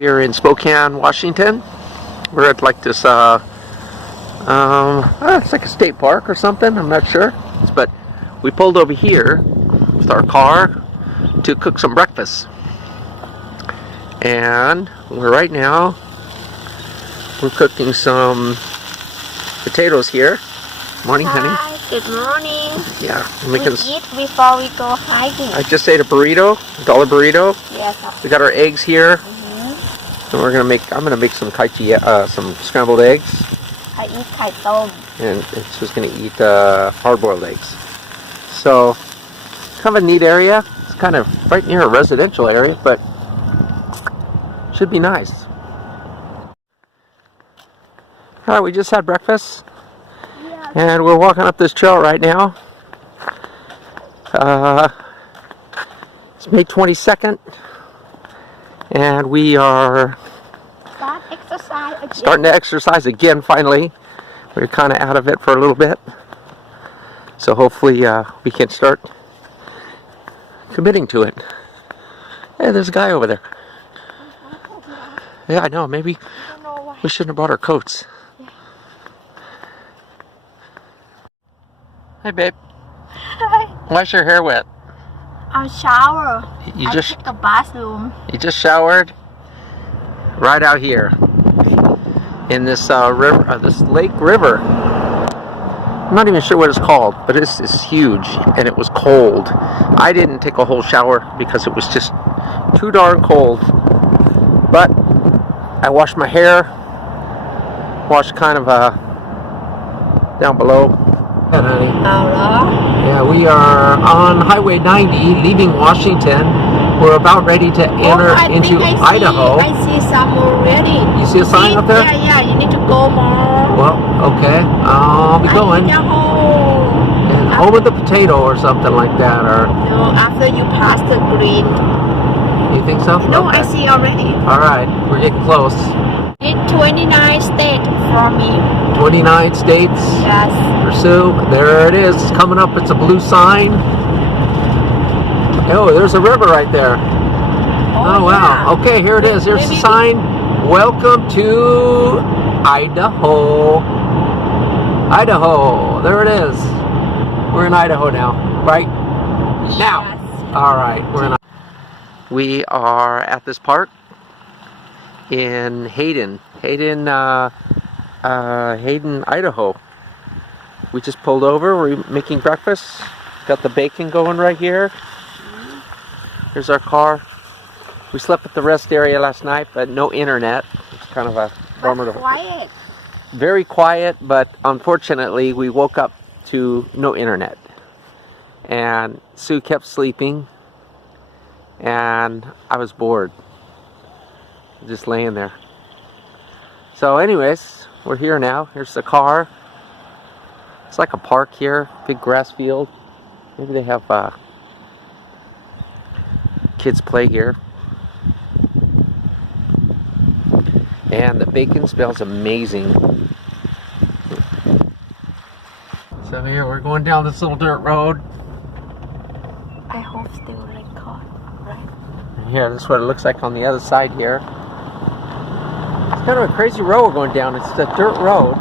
Here in Spokane, Washington. We're at like this, it's like a state park or something, I'm not sure. But we pulled over here with our car to cook some breakfast. And right now, we're cooking some potatoes here. Morning, honey. Hi, good morning. Yeah, We eat before we go hiking. I just ate a burrito, $1 burrito. Yes. We got our eggs here. And we're gonna make. I'm gonna make some some scrambled eggs. I eat kai tom. And she's gonna eat hard-boiled eggs. So, kind of a neat area. It's kind of right near a residential area, but should be nice. All right, we just had breakfast, and we're walking up this trail right now. It's May 22nd, and we are starting to exercise again. Finally, we're kind of out of it for a little bit, so hopefully we can start committing to it. Hey, there's a guy over there. Yeah, I know. Maybe we shouldn't have brought our coats. Hey, babe. Hi. Why's your hair wet? I shower. You I just took the bathroom. You just showered right out here in this river, this lake river. I'm not even sure what it's called, but it's huge, and it was cold. I didn't take a whole shower because it was just too darn cold. But I washed my hair, washed kind of down below. Yeah, honey. Yeah, we are on Highway 90, leaving Washington. We're about ready to enter into Idaho. I see some already. You see a sign up there? Yeah, you need to go more. Well, okay, I'll be going. And over the potato or something like that, or? No, after you pass the green. You think so? No, okay. I see already. All right, we're getting close. It's 29 states for me. 29 states. Yes. Pursue. There it is. It's coming up. It's a blue sign. Oh, there's a river right there. Oh, wow. Yeah. Okay, here it is. Here's the sign. Welcome to Idaho. Idaho. There it is. We're in Idaho now. Right? Now. Yes. All right. We're in. We are at this park in Hayden, Idaho. We just pulled over. We're making breakfast. Got the bacon going right here. Here's our car. We slept at the rest area last night, but no internet. It's kind of a bummer. Quiet. Very quiet, but unfortunately we woke up to no internet. And Sue kept sleeping, and I was bored. Just laying there. So anyways, we're here now. Here's the car. It's like a park here, big grass field. Maybe they have kids play here. And the bacon smells amazing. So here we're going down this little dirt road. I hope still record, right? Here, this is what it looks like on the other side here. It's kind of a crazy road we're going down. It's a dirt road.